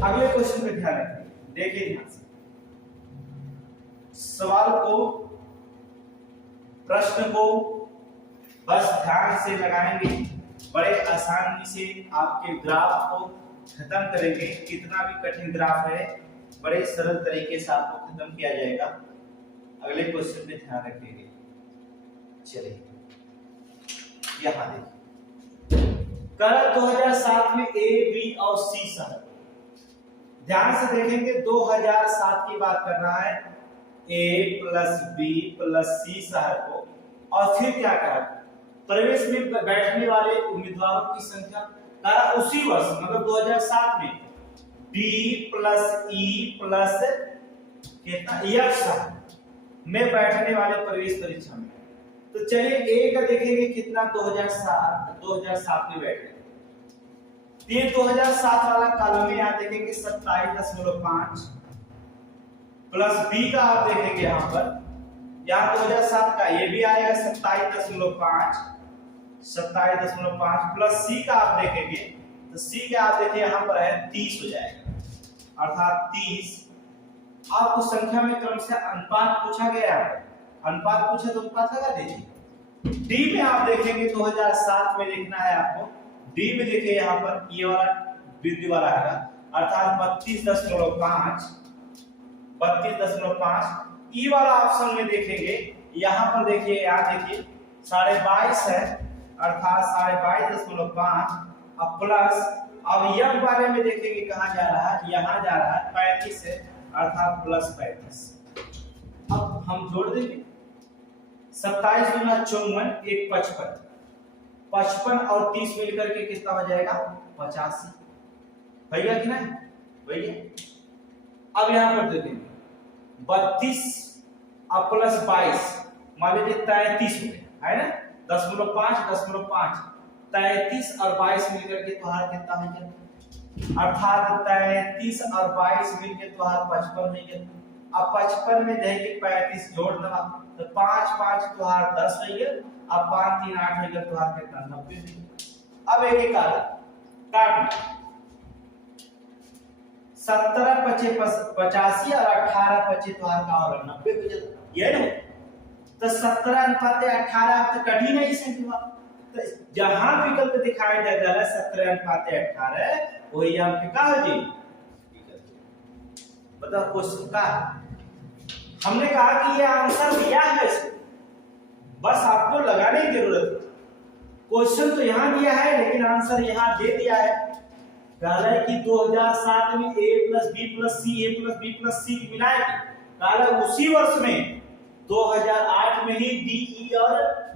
अगले क्वेश्चन पे ध्यान रखें, देखिए ध्यान से सवाल को, प्रश्न को बस ध्यान से लगाएंगे, बड़े आसानी से आपके ग्राफ को खत्म करेंगे। कितना भी कठिन ग्राफ है बड़े सरल तरीके से आपको खत्म किया जाएगा। अगले क्वेश्चन पे ध्यान रखेंगे। चलिए यहां देखिए, कल 2007 में ए बी और सी शहर, ध्यान से देखेंगे 2007 की बात कर रहा है, ए प्लस बी प्लस सी शहर को, और फिर क्या कहा प्रवेश में बैठने वाले उम्मीदवारों की संख्या कहा उसी वर्ष मतलब 2007 में बी प्लस ई प्लस कितना एफ शहर में बैठने वाले प्रवेश परीक्षा में। तो चलिए ए का देखेंगे कितना 2007 में बैठे, ये 2007 वाला कॉलम में यहाँ देखेंगे 27.5 प्लस बी का आप देखेंगे यहाँ पर, यहाँ 2007 का ये भी आएगा 27.5 प्लस सी का आप देखेंगे तो सी का आप देखिए यहाँ पर है 30 हो जाएगा अर्थात 30। आपको संख्या में क्रम से अनुपात पूछा गया है, अनुपात पूछे तो अनुपात लगा दीजिए। डी में आप देखेंगे 2007 में देखना है आपको, डी में देखिए यहाँ पर ये वाला वृद्धि वाला है अर्थात 32.5। ई वाला ऑप्शन में देखेंगे यहाँ पर देखिए, यहाँ देखिए 22.5 है अर्थात 22.5 अब प्लस, अब यह बारे में देखेंगे कहाँ जा रहा है, यहाँ जा रहा है 35 है अर्थात प्लस 35। अब हम जोड़ देंगे 27 गुना 54 एक 55 और 30 मिलकर के कितना हो जाएगा 85, भैया कि नहीं भैया। अब यहाँ पर देखेंगे 32 और प्लस 22 मान लीजिए 33 हो गया है ना, 0.5 33 और 22 मिलकर के तुम्हारा कितना हो गया अर्थात 33 और 22 मिलकर तुम्हारा 55 हो गया। अब 55 में देंगे 35 जोड़ दवा तो 5 5 तुम्हारा 10 हो गया, अब 5 3 8 हो गया तुम्हारा कितना 90 हो गया। अब एक एक काटना 17 5 85 और 18 5 तुम्हारा का होगा 90 हो जाता ये ना। तो 17:18 तो कठिन है इसे हुआ, तो जहां विकल्प दिखाया जाता है 17:18 वही आपके का हो जी। बताओ क्वेश्चन का हमने कहा कि ये आंसर दिया है इसे, बस आपको लगाने की जरूरत है। क्वेश्चन तो यहां दिया है लेकिन आंसर यहां दे दिया है। कह रहा है कि 2007 में a plus b plus c a plus b plus c मिलाए थे, कह रहा है उसी वर्ष में 2008 में ही डी ई और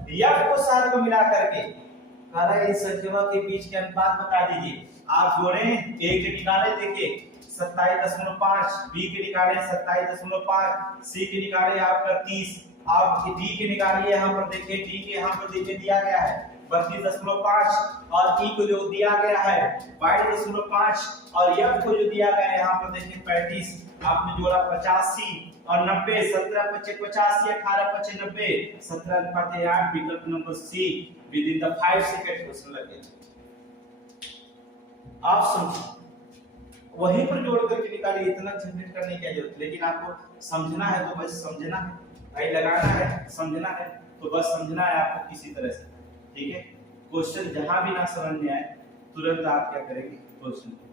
एफ को शहर को मिला करके कह रहा है इन संख्याओं के बीच के अनुपात बता दीजिए। आप जोड़े a के निकाले देखिए 27.5, बी के निकाले 27.5, सी के निकाले आपका 30, आप डी के निकालिए यहाँ पर देखिए, डी के यहाँ पर देखिए दिया गया है 32.5 और ई को जो दिया गया है 22.5 और एफ को जो दिया गया है यहाँ पर देखिए 35, आपने जोड़ा 85 और 90, 17 5 85, 18 5 90, 17:8 विकल्प number C within the 5 second question लग गया। आप समझो वहीं पर जोड़ करके निकालिए, इतना झंझट करने की जरूरत, लेकिन आपको समझना है तो बस समझना है, भाई लगाना है समझना है तो बस समझना है आपको किसी तरह से, ठीक है। क्वेश्चन जहां भी ना समझ में आए तुरंत आप क्या करेंगे क्वेश्चन को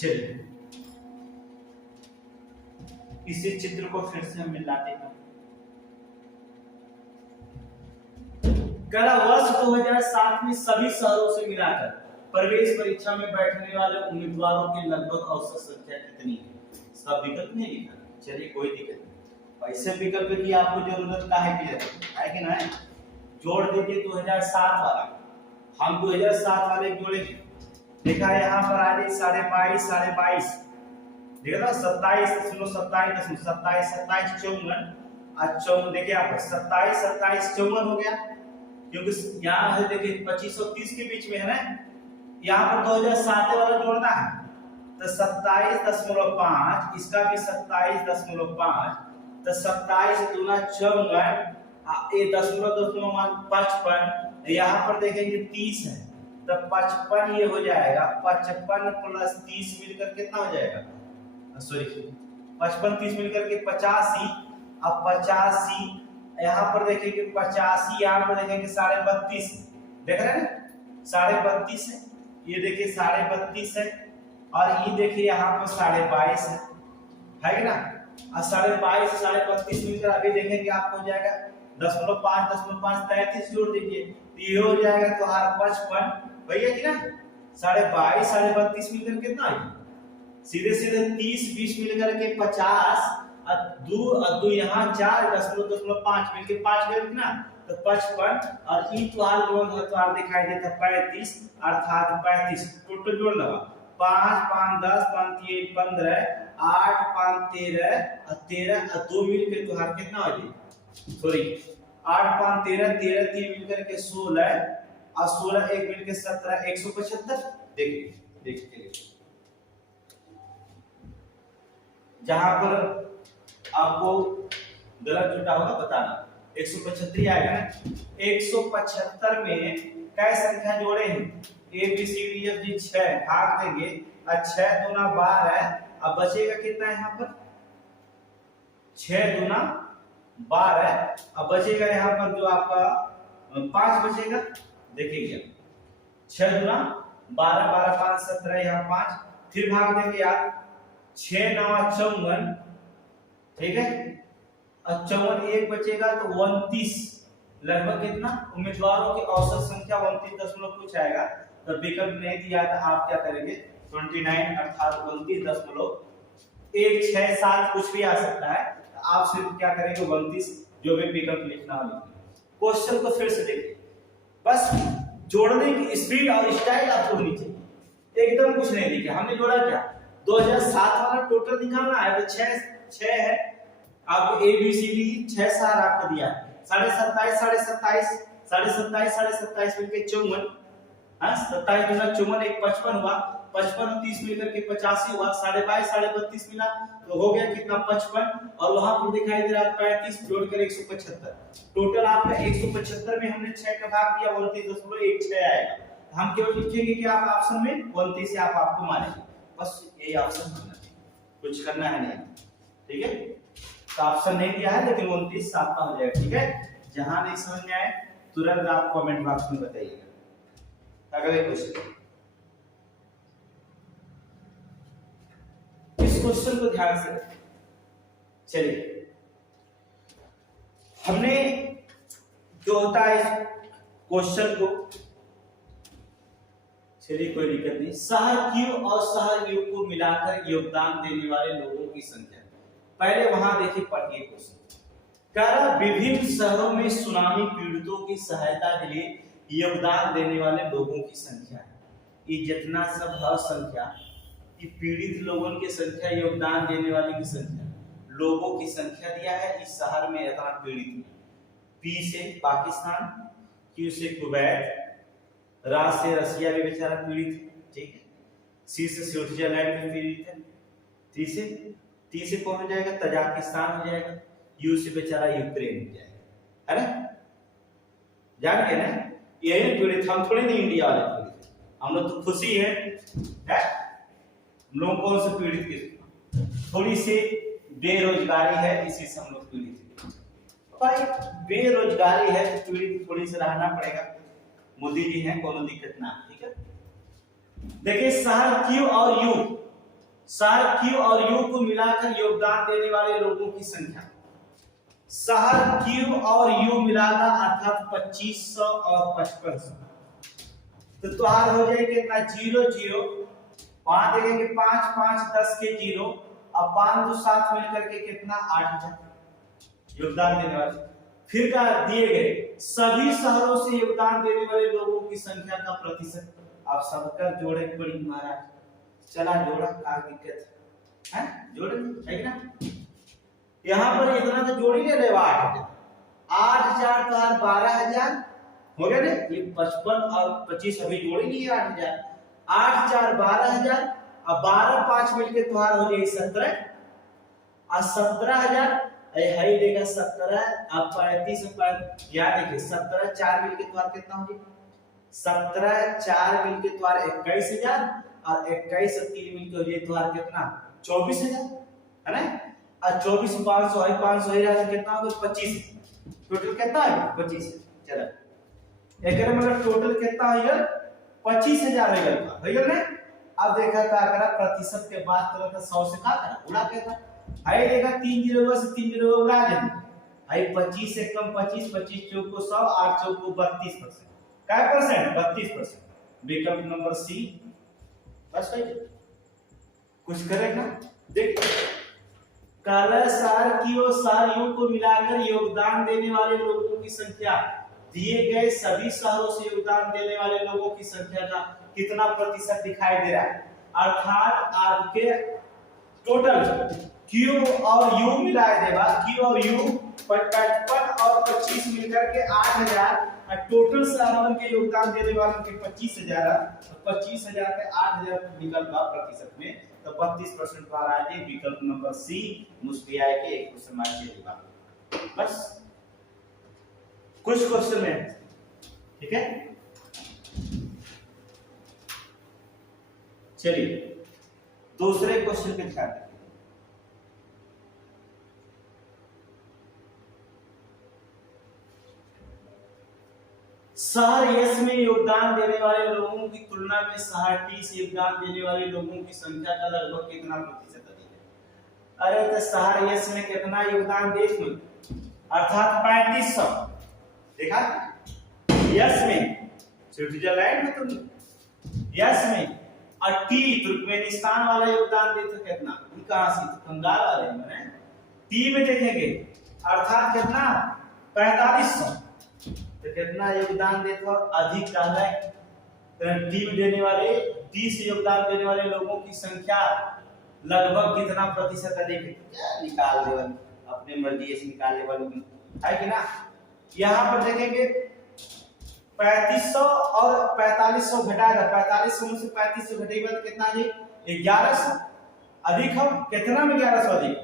चलिए इसी चित्र को फिर से हम मिलाते हैं। वर्ष 2007 में सभी शहरों से मिलाकर प्रवेश परीक्षा में बैठने वाले उम्मीदवारों की लगभग औसत संख्या कितनी है? सब विकल्प नहीं लिखा, चलिए कोई दिक्कत नहीं। ऐसे विकल्प की आपको जरूरत का है कि ना है? जोड़ दीजिए 2007 वाला, हम 2007 वाले जोड़ेंगे। देखा है यहाँ पर आ रही 22.5 22.5 देखा था 27.27 54 देखिए आप 27 27 54 हो गया, क्योंकि यहाँ है देखिए 25 और 30 के बीच में है ना। यहाँ पर 2007 वाला जोड़ना है तो 27.5 इसका भी 27.5 तो 27 दूना 54 ये 55 यहाँ पर देखेंगे 30 है तो 55 ये हो जाएगा 55 प्लस 30 मिलकर कितना हो जाएगा? सॉरी 55 30 मिलकर के 85। अब 85 यहाँ पर देखेंगे 85 यहाँ पर देखेंगे 32.5 देख रहे हैं ना 32.5 है, ये देखिए 32.5 है और ये देखिए यहाँ पर 22.5 है ना। और 22.5 32.5 मिलकर अभी देखेंगे आपको हो जाएगा 0.5 33 जोड़ दीजिए तो ये हो जाएगा तो 55 भैया कि ना 22.5 32.5 मिलकर कितना है? सीधे सीधे 30 20 मिलकर के 50 और 2 यहाँ 4.5 मिलकर 5 गए कितना तो 55 और ई त्वार दिखाई देता 35 अर्थात 35 टोटल जोड़ लगा 5 5 10 5 3 15 8 5 13 और 13 और 2 मिलकर त्वार कितना हो जाए? सॉरी 8 5 13 13 3 मिलकर के 16 और 16 1 मिलकर 17 175। देखिए जहां पर आपको गलत जुटा होगा बताना 175 आएगा ना। 175 में क्या संख्या जोड़े हैं? A B C D F G 6 भाग देंगे और 6 दूना 12 अब बचेगा कितना यहाँ पर 6 दूना 12 अब बचेगा यहाँ पर जो आपका 5 बचेगा। देखिए 6 दूना 12 12 5 17 यहाँ 5 फिर भाग देंगे आप 6 9 54 ठीक है और 54 एक बचेगा तो 29 लगभग कितना उम्मीदवारों की औसत संख्या 29 दशमलव कुछ आएगा। तो विकल्प नहीं दिया था आप क्या करेंगे 29 अर्थात 29.167 कुछ भी आ सकता है तो आप सिर्फ क्या करेंगे 29 जो भी विकल्प लिखना हो लिखिए। क्वेश्चन को फिर से देखिए, बस जोड़ने की स्पीड और स्टाइल आपको होनी चाहिए, एकदम कुछ नहीं लिखा। हमने जोड़ा क्या 2007 वाला टोटल निकालना है तो 6 है आपको ए बी सी डी 6 सार आपको दिया है 27.5 27.5 मिलकर 54 हां 27 गुना 54 एक 55 हुआ 55 30 मिलकर के 85 हुआ 22.5 32.5 मिला तो हो गया कितना 55 और वहां पर दिखाई दे रहा है 35 जोड़कर 175 टोटल आपका 175 में हमने 6 का भाग दिया 29.16 आएगा। हम केवल लिखेंगे कि आप ऑप्शन में 29 से आप आपको मारेंगे, बस यही ऑप्शन होना चाहिए, कुछ करना है नहीं ठीक है। तो ऑप्शन नहीं दिया है लेकिन 29 साफ का हो जाएगा ठीक है। जहां नहीं समझ में आए तुरंत आप कमेंट बॉक्स में बताइएगा। अगले क्वेश्चन, इस क्वेश्चन को ध्यान से चलिए, हमने जो होता है इस क्वेश्चन को चलिए कोई दिक्कत नहीं, शहर Q और शहर U को मिलाकर योगदान देने वाले लोगों की संख्या। पहले वहां देखिए पढ़िए क्वेश्चन, विभिन्न शहरों में सुनामी पीड़ितों की सहायता के लिए योगदान देने वाले लोगों की संख्या है। ये जितना सब है संख्या, ये पीड़ित लोगों की संख्या, योगदान देने वाले की संख्या, लोगों की संख्या दिया है इस शहर में इतना पीड़ित है। पी से पाकिस्तान, क्यू से कुवैत, रा से रसिया भी बेचारा पीड़ित है ठीक है, सी से स्विट्जरलैंड में पीड़ित है, टी से कौन हो जाएगा तजाकिस्तान हो जाएगा, यू से बेचारा यूक्रेन हो जाएगा है ना। जान गए ना यही पीड़ित, हम थोड़ी नहीं इंडिया वाले पीड़ित, हम लोग तो खुशी है? हम लोग कौन से पीड़ित के थोड़ी सी बेरोजगारी है इसी से हम लोग पीड़ित हैं। भाई बेरोजगारी है तो पीड़ित थोड़ी से रहना पड़ेगा, मोदी जी हैं कोनो दिक्कत ना ठीक है। देखिए शहर Q और U शहर Q और U को मिलाकर योगदान देने वाले लोगों की संख्या। शहर Q और U मिलाना अर्थात 2500 और 5500, तो तुम्हारा हो जाएगा कितना 0 0, वहां देखेंगे 5 5 10 के 0 और 5 2 7 मिलकर के कितना 8000 योगदान देने वाले। फिर का दिए गए सभी शहरों से योगदान देने वाले लोगों की संख्या का प्रतिशत। आप सबका जोड़े पड़ी महाराज, चला जोड़ा का दिक्कत है, जोड़े है ना। यहाँ पर इतना तो जोड़ ही नहीं रहे 8000 तो 12000 हो गया ना, ये 55 और 25 अभी जोड़ ही नहीं है 8000, 8000 12000 और 12 5 मिलके तुम्हारा हो जाए 17 और 17000 है देगा 17 अब 35 याद देखिए 17 4 मिलके तुम्हारा कितना हो गया 17 4 मिलके तुम्हारा 21000 और 21 और 3 मिलके हो जाए तुम्हारा कितना 24000 है ना। और 24 500 है 500 ही रहा कितना होगा 25, टोटल कितना है 25। चलो एक मतलब टोटल कितना होगा 25000 होगा ना। अब देखा क्या करा प्रतिशत के बाद तुरंत 100 से क्या करा उड़ा के था आई देखा 3 0 से 3 0 उड़ा देंगे आई 25 से कम 25 25 चौक को 100 8 चौक को 32%, क्या परसेंट 32%। विकल्प नंबर सी बस भाई कुछ करेगा देख काला सार की और सारियों को मिलाकर योगदान देने वाले लोगों की संख्या दिए गए सभी शहरों से योगदान देने वाले लोगों की संख्या का कितना प्रतिशत दिखाई दे रहा है। अर्थात आपके टोटल Q और U मिलाए देगा Q और U 55 और 25 मिलकर के 8000 और टोटल शहरों के योगदान देने वालों के 25000 और 25000 के 8000 निकलता प्रतिशत में, तो 32% बार आ जाए विकल्प नंबर सी मुस्बिया के एक क्वेश्चन मार्क दिया। बस कुछ क्वेश्चन है ठीक है। चलिए दूसरे क्वेश्चन पे ध्यान दें। शहर यस में योगदान देने वाले लोगों की तुलना में शहर टी से योगदान देने वाले लोगों की संख्या का लगभग कितना प्रतिशत अधिक है। अरे तो शहर यस में कितना योगदान देश में अर्थात 3500 देखा यस में स्विट्जरलैंड में तुम यस में और टी तुर्कमेनिस्तान वाला योगदान दे तो कितना कहां से बंगाल वाले में टी में देखेंगे अर्थात कितना 4500 तो कितना योगदान देता अधिक कहा है टी में देने वाले टी से योगदान देने वाले लोगों की संख्या लगभग कितना प्रतिशत अधिक है क्या निकाल दे अपने मर्जी से निकालने वालों है कि ना। यहाँ पर देखेंगे 3500 और 4500 घटाएगा 4500 में से 3500 घटेगा तो कितना जी 1100 अधिक हम कितना में 1100 अधिक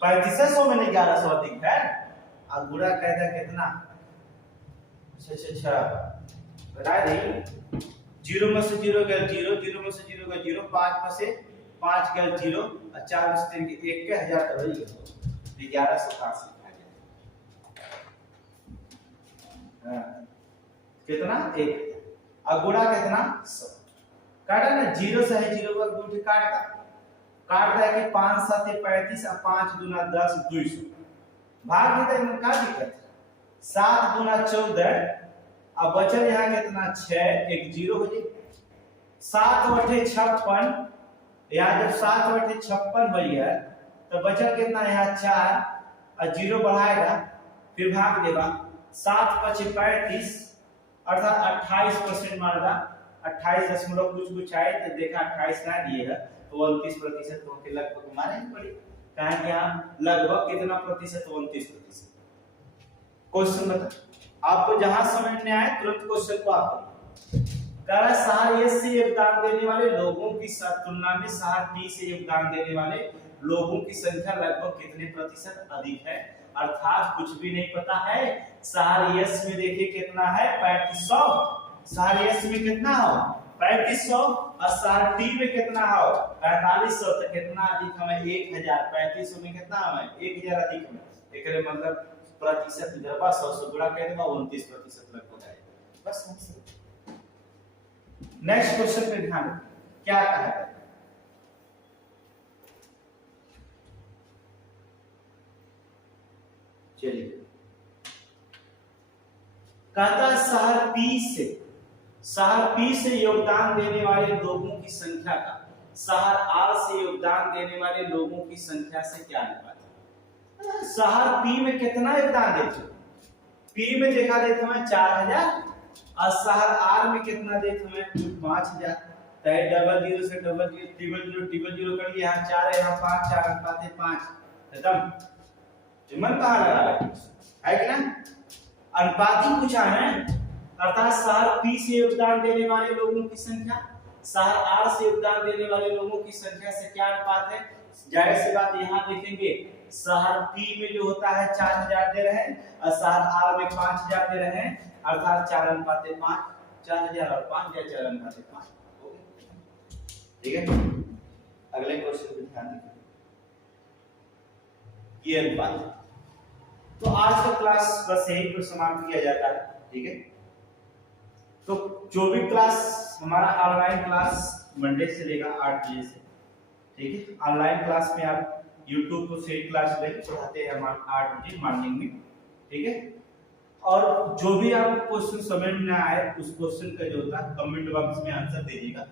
3500 में 1100 अधिक है और बुरा कहता कितना अच्छा बता दें 0 में से 0 गया 0 0 में से 0 गया 0 5 में से 5 गया 0 और 4 में से 3 के 1 के 1000 का वही 1180 कितना 1 और गुणा कितना 100 काटा ना 0 से है 0 का 2 काट है कि 5 7 35 और 5 दूना 10 200 भाग देते हैं क्या दिक्कत 7 दूना 14 अब बचल यहाँ कितना 6 एक 0 हो जाए 7 बटे 56 यहाँ जब 7 बटे 56 हुई है तो बचल कितना यहाँ 4 और 0 बढ़ाएगा फिर भाग देगा 7 5 35 अर्थात 28% मारदा 28 दशमलव कुछ आए तो देखा 28 ना दिए है तो 29% तो के लगभग माने पड़ी कहा कि यहाँ लगभग कितना प्रतिशत 29%। क्वेश्चन बता आपको जहां समझ में आए तुरंत क्वेश्चन को आप करा शहर ए से योगदान देने वाले लोगों की तुलना में शहर टी से योगदान देने वाले लोगों की संख्या लगभग कितने प्रतिशत अधिक है। अर्थात कुछ भी नहीं पता है शहर यस में देखिए कितना है 3500 शहर यस में कितना हो 3500 और शहर टी में कितना हो 4500 तो कितना अधिक हमें 1000 3500 में कितना हमें 1000 अधिक हमें एकरे मतलब प्रतिशत जब 100 से गुणा कर देगा 29% लगभग आएगा। बस नेक्स्ट क्वेश्चन पे ध्यान क्या कहा है चलिए, कहता है शहर पी से योगदान देने वाले लोगों की संख्या का शहर आर से योगदान देने वाले लोगों की संख्या से क्या अनुपात है। शहर पी में कितना योगदान देते, पी में देखा देते हैं 4000 और शहर आर में कितना देते हैं 5000। डबल जीरो से double zero, triple zero triple zero कर लिया, यहाँ 4 है, यहाँ 5, 4 अनुपात 5, खत्म। मन कहाँ लगा है कि ना, अनुपात ही पूछा है, अर्थात शहर पी से योगदान देने वाले लोगों की संख्या शहर आर से योगदान देने वाले लोगों की संख्या से क्या अनुपात है। जाहिर सी बात यहाँ देखेंगे शहर पी में जो होता है 4000 दे रहे हैं और शहर आर में 5000 दे रहे हैं, अर्थात 4 अनुपात 5, 4000 और 5 या 4 अनुपात 5। ठीक है, अगले क्वेश्चन पे ध्यान दीजिए, ये अनुपात। तो आज का क्लास बस यही पर समाप्त किया जाता है। ठीक है, तो जो भी क्लास हमारा ऑनलाइन क्लास मंडे से लेगा 8 बजे से, ठीक है, ऑनलाइन क्लास में आप YouTube पर सेट क्लास लेके पढ़ाते हैं हम 8 बजे मॉर्निंग में। ठीक है, और जो भी आपको क्वेश्चन समझ में ना आए उस क्वेश्चन का जो होता है कमेंट बॉक्स में आंसर दे दीजिएगा।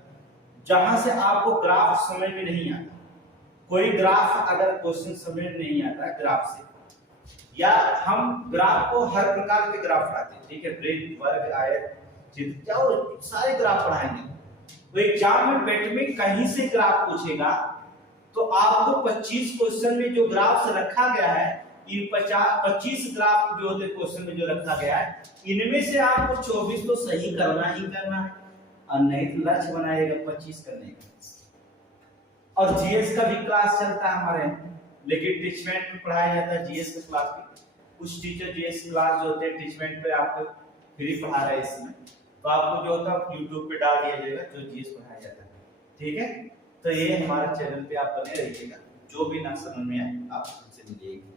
जहां से आपको ग्राफ समझ में नहीं आता, कोई ग्राफ अगर क्वेश्चन समझ में नहीं आता ग्राफ से, या हम ग्राफ को हर प्रकार के ग्राफ पढ़ाते हैं, ठीक है, वृत्त वर्ग आयत चित्र क्या सारे ग्राफ पढ़ाएंगे। तो एग्जाम में बैठ में कहीं से ग्राफ पूछेगा तो आपको 25 क्वेश्चन में जो ग्राफ से रखा गया है, ये 25 ग्राफ जो होते क्वेश्चन में जो रखा गया है, इनमें से आपको 24 तो सही करना ही करना है, और नहीं तो लक्ष्य बनाएगा 25 करने का। और जीएस का भी क्लास चलता है हमारे, लेकिन टीचमेंट में पढ़ाया जाता है जीएस का क्लास भी। कुछ टीचर जीएस क्लास जो होते हैं टीचमेंट पे आपको फ्री पढ़ा रहे हैं इसमें, तो आपको जो होता है यूट्यूब पे डाल दिया जाएगा जो जीएस पढ़ाया जाता है। ठीक है, तो ये हमारे चैनल पे आप बने रहिएगा, जो भी ना समझ में आए आप हमसे मिलिएगा।